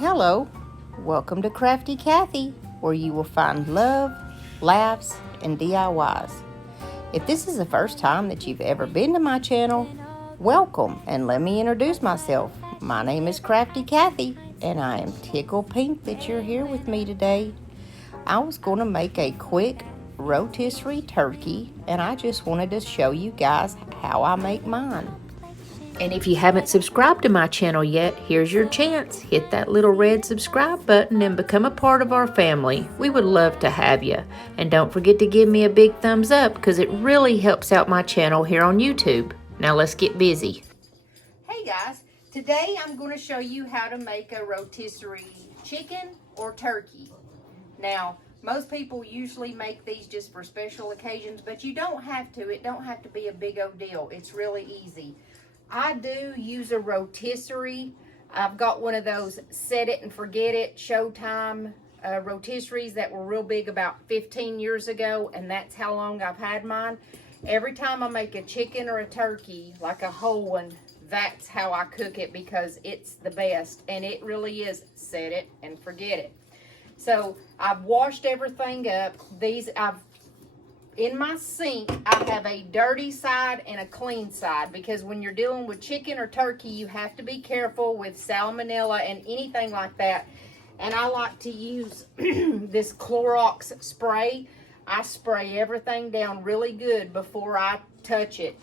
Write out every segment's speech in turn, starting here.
Hello, welcome to Crafty Kathy, where you will find love, laughs, and DIYs. If this is the first time that you've ever been to my channel, welcome, and let me introduce myself. My name is Crafty Kathy, and I am tickled pink that you're here with me today. I was going to make a quick rotisserie turkey, and I just wanted to show you guys how I make mine. And if you haven't subscribed to my channel yet, here's your chance. Hit that little red subscribe button and become a part of our family. We would love to have you. And don't forget to give me a big thumbs up because it really helps out my channel here on YouTube. Now let's get busy. Hey guys, today I'm going to show you how to make a rotisserie chicken or turkey. Now, most people usually make these just for special occasions, but you don't have to. It don't have to be a big old deal. It's really easy. I do use a rotisserie. I've got one of those set it and forget it Showtime rotisseries that were real big about 15 years ago, and that's how long I've had mine. Every time I make a chicken or a turkey, like a whole one, that's how I cook it because it's the best, and it really is set it and forget it. So I've washed everything up. In my sink, I have a dirty side and a clean side because when you're dealing with chicken or turkey, you have to be careful with salmonella and anything like that. And I like to use this Clorox spray. I spray everything down really good before I touch it.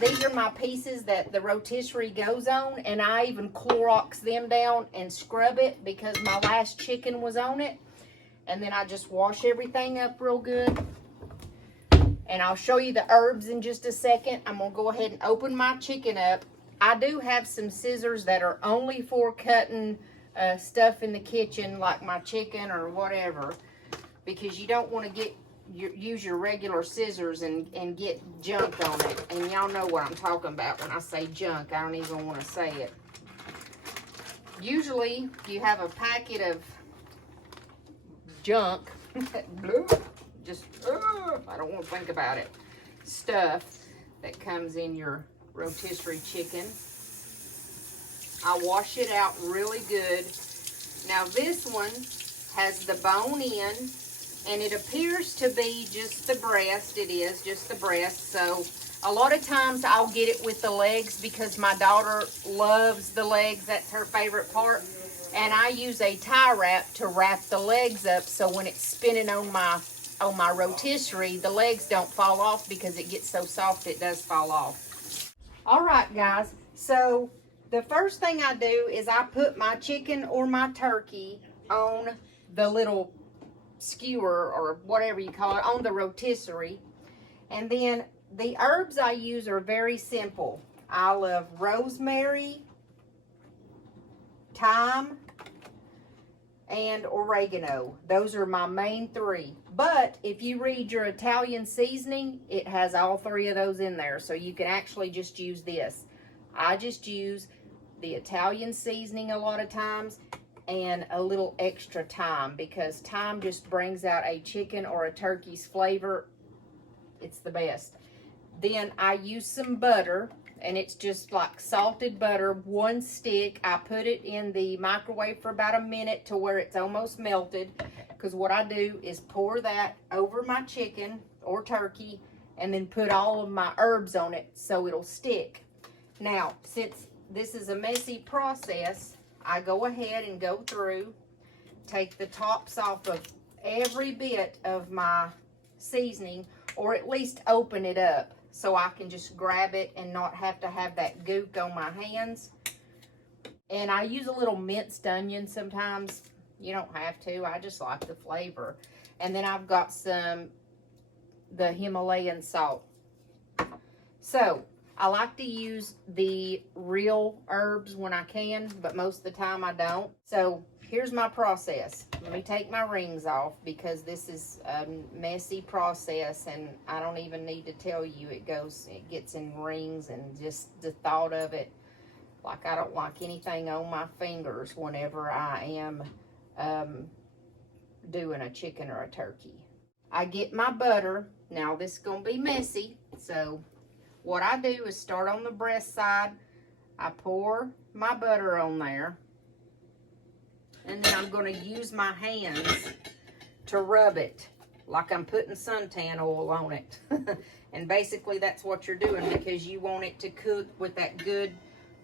These are my pieces that the rotisserie goes on, and I even Clorox them down and scrub it because my last chicken was on it. And then I just wash everything up real good. And I'll show you the herbs in just a second. I'm going to go ahead and open my chicken up. I do have some scissors that are only for cutting stuff in the kitchen, like my chicken or whatever, because you don't want to use your regular scissors and get junk on it. And y'all know what I'm talking about when I say junk. I don't even want to say it. Usually, you have a packet of junk. I don't want to think about it. Stuff that comes in your rotisserie chicken. I wash it out really good. Now this one has the bone in, and it appears to be just the breast. It is just the breast. So a lot of times I'll get it with the legs because my daughter loves the legs. That's her favorite part. And I use a tie wrap to wrap the legs up so when it's spinning on my rotisserie, the legs don't fall off because it gets so soft it does fall off. All right, guys. So the first thing I do is I put my chicken or my turkey on the little skewer or whatever you call it on the rotisserie. And then the herbs I use are very simple. I love rosemary, thyme, and oregano. Those are my main three. But if you read your Italian seasoning, it has all three of those in there. So you can actually just use this. I just use the Italian seasoning a lot of times and a little extra thyme because thyme just brings out a chicken or a turkey's flavor. It's the best. Then I use some butter, and it's just like salted butter, one stick. I put it in the microwave for about a minute to where it's almost melted, because what I do is pour that over my chicken or turkey and then put all of my herbs on it so it'll stick. Now, since this is a messy process, I go ahead and go through, take the tops off of every bit of my seasoning, or at least open it up so I can just grab it and not have to have that goop on my hands. And I use a little minced onion sometimes. You don't have to. I just like the flavor. And then I've got the Himalayan salt. So I like to use the real herbs when I can, but most of the time I don't. So here's my process. Let me take my rings off because this is a messy process, and I don't even need to tell you it gets in rings, and just the thought of it, like I don't like anything on my fingers whenever I am doing a chicken or a turkey. I get my butter. Now this is going to be messy, so what I do is start on the breast side. I pour my butter on there. And then I'm going to use my hands to rub it like I'm putting suntan oil on it. And basically that's what you're doing, because you want it to cook with that good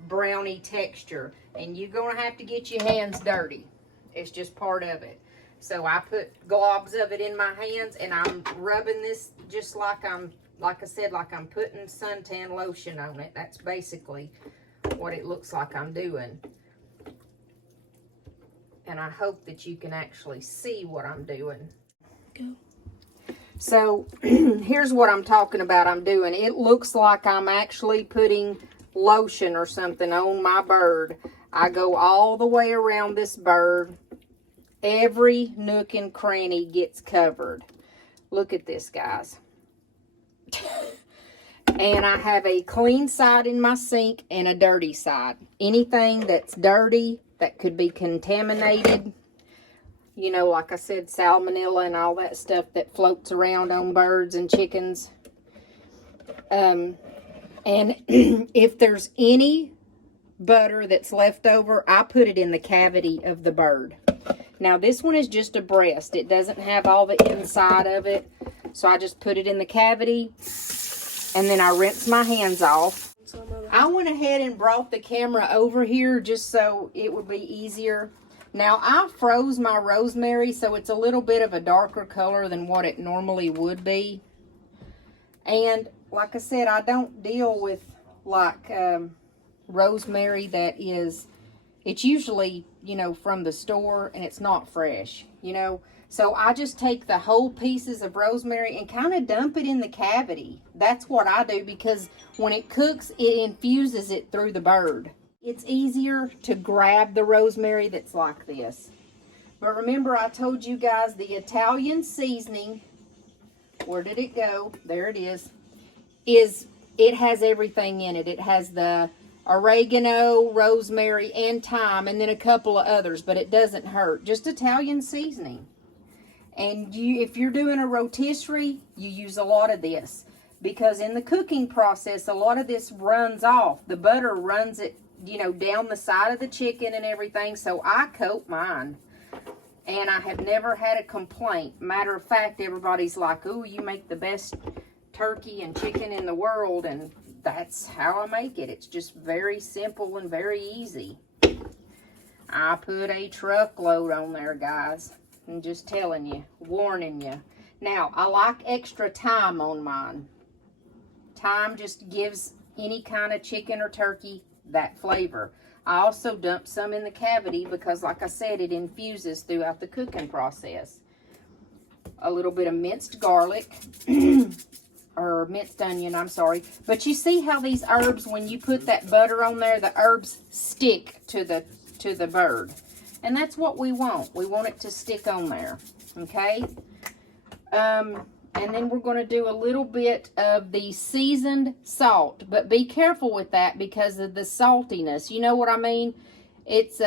brownie texture. And you're going to have to get your hands dirty. It's just part of it. So I put globs of it in my hands, and I'm rubbing this just like I said, like I'm putting suntan lotion on it. That's basically what it looks like I'm doing. And I hope that you can actually see what I'm doing. Go. So here's what I'm talking about I'm doing. It looks like I'm actually putting lotion or something on my bird. I go all the way around this bird. Every nook and cranny gets covered. Look at this, guys. And I have a clean side in my sink and a dirty side. Anything that's dirty, that could be contaminated, you know, like I said, salmonella and all that stuff that floats around on birds and chickens. And if there's any butter that's left over, I put it in the cavity of the bird. Now this one is just a breast. It doesn't have all the inside of it. So I just put it in the cavity, and then I rinse my hands off. I went ahead and brought the camera over here just so it would be easier. Now I froze my rosemary, so it's a little bit of a darker color than what it normally would be. And like I said, I don't deal with like rosemary that is, it's usually, you know, from the store, and it's not fresh, you know. So I just take the whole pieces of rosemary and kind of dump it in the cavity. That's what I do, because when it cooks, it infuses it through the bird. It's easier to grab the rosemary that's like this. But remember, I told you guys the Italian seasoning, where did it go? There it is it has everything in it. It has the oregano, rosemary, and thyme, and then a couple of others, but it doesn't hurt. Just Italian seasoning. And if you're doing a rotisserie, you use a lot of this, because in the cooking process, a lot of this runs off. The butter runs it, you know, down the side of the chicken and everything. So I coat mine, and I have never had a complaint. Matter of fact, everybody's like, "Ooh, you make the best turkey and chicken in the world," and that's how I make it. It's just very simple and very easy. I put a truckload on there, guys. I'm just telling you, warning you. Now, I like extra thyme on mine. Thyme just gives any kind of chicken or turkey that flavor. I also dump some in the cavity because, like I said, it infuses throughout the cooking process. A little bit of minced garlic, or minced onion, I'm sorry. But you see how these herbs, when you put that butter on there, the herbs stick to the bird. And that's what we want. We want it to stick on there, okay? And then we're going to do a little bit of the seasoned salt. But be careful with that because of the saltiness. You know what I mean? It's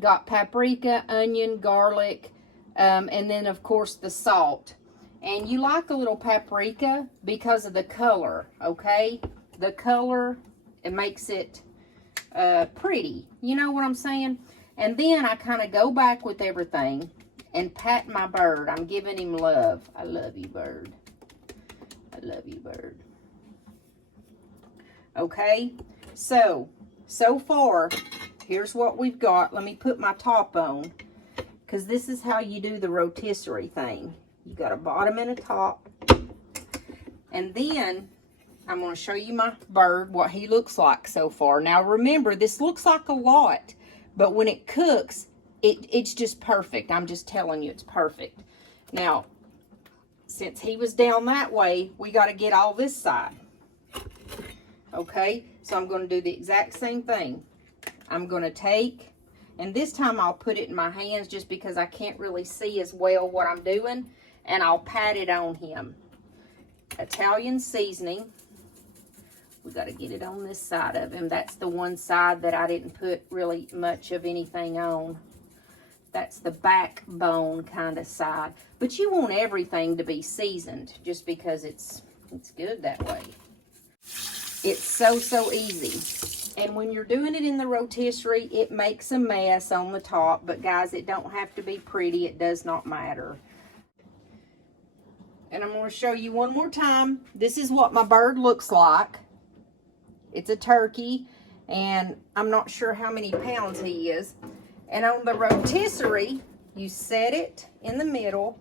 got paprika, onion, garlic, and then, of course, the salt. And you like a little paprika because of the color, okay? The color, it makes it pretty. You know what I'm saying? And then I kind of go back with everything and pat my bird. I'm giving him love. I love you, bird. I love you, bird. Okay? So far, here's what we've got. Let me put my top on, because this is how you do the rotisserie thing. You got a bottom and a top. And then I'm going to show you my bird, what he looks like so far. Now remember, this looks like a lot, but when it cooks, it's just perfect. I'm just telling you, it's perfect. Now, since he was down that way, we got to get all this side. Okay, so I'm going to do the exact same thing. I'm going to take, and this time I'll put it in my hands just because I can't really see as well what I'm doing, and I'll pat it on him. Italian seasoning. We got to get it on this side of him. That's the one side that I didn't put really much of anything on. That's the backbone kind of side. But you want everything to be seasoned just because it's good that way. It's so easy. And when you're doing it in the rotisserie, it makes a mess on the top. But guys, it don't have to be pretty. It does not matter. And I'm going to show you one more time. This is what my bird looks like. It's a turkey. And I'm not sure how many pounds he is. And on the rotisserie, you set it in the middle.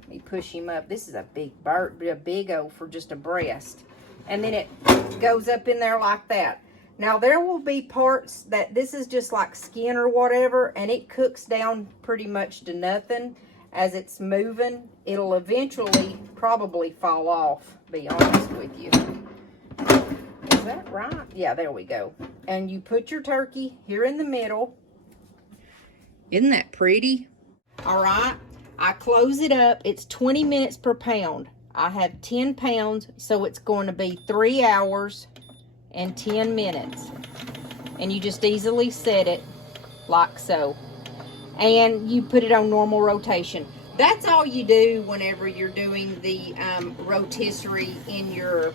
Let me push him up. This is a big bird, a big O for just a breast. And then it goes up in there like that. Now, there will be parts that this is just like skin or whatever, and it cooks down pretty much to nothing. As it's moving, it'll eventually probably fall off, be honest with you. Is that right? Yeah, there we go. And you put your turkey here in the middle. Isn't that pretty? All right, I close it up. It's 20 minutes per pound. I have 10 pounds, so it's going to be 3 hours and 10 minutes. And you just easily set it like so. And you put it on normal rotation. That's all you do whenever you're doing the rotisserie in your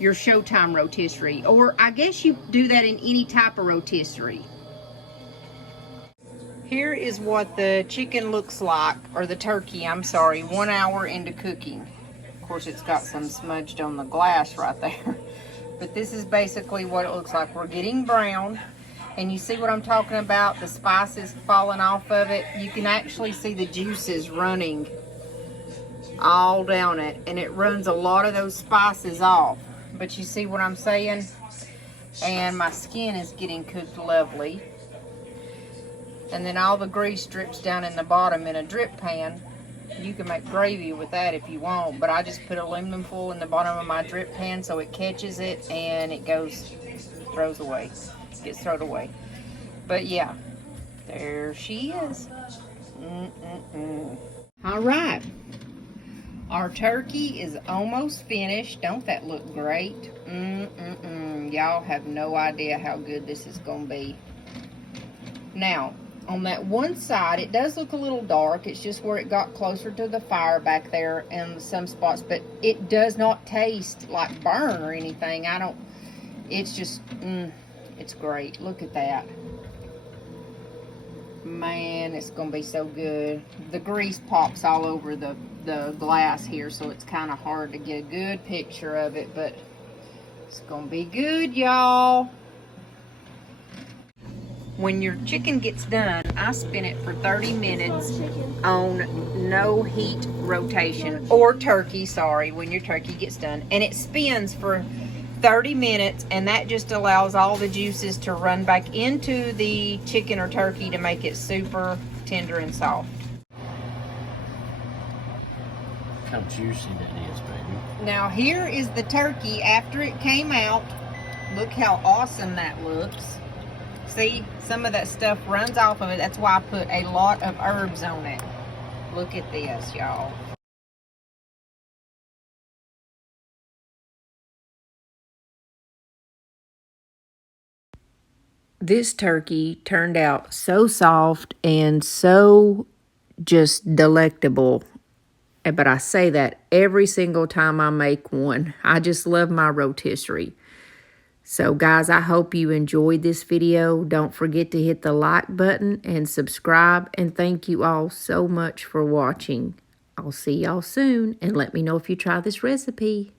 Showtime rotisserie. Or I guess you do that in any type of rotisserie. Here is what the chicken looks like, or the turkey, I'm sorry, 1 hour into cooking. Of course, it's got some smudged on the glass right there. But this is basically what it looks like. We're getting brown, and you see what I'm talking about, the spices falling off of it. You can actually see the juices running all down it, and it runs a lot of those spices off. But you see what I'm saying? And my skin is getting cooked lovely. And then all the grease drips down in the bottom in a drip pan. You can make gravy with that if you want, but I just put aluminum foil in the bottom of my drip pan so it catches it and it gets thrown away. But yeah, there she is. All right, our turkey is almost finished. Don't that look great? Y'all have no idea how good this is gonna be. Now, on that one side, it does look a little dark. It's just where it got closer to the fire back there in some spots. But it does not taste like burn or anything. It's just, it's great. Look at that. Man, it's going to be so good. The grease pops all over the glass here, so it's kind of hard to get a good picture of it. But it's going to be good, y'all. When your chicken gets done, I spin it for 30 minutes on no heat rotation, or turkey, sorry, when your turkey gets done. And it spins for 30 minutes, and that just allows all the juices to run back into the chicken or turkey to make it super tender and soft. How juicy that is, baby. Now here is the turkey after it came out. Look how awesome that looks. See, some of that stuff runs off of it. That's why I put a lot of herbs on it. Look at this, y'all. This turkey turned out so soft and so just delectable. But I say that every single time I make one. I just love my rotisserie. So guys, I hope you enjoyed this video. Don't forget to hit the like button and subscribe. And thank you all so much for watching. I'll see y'all soon. And let me know if you try this recipe.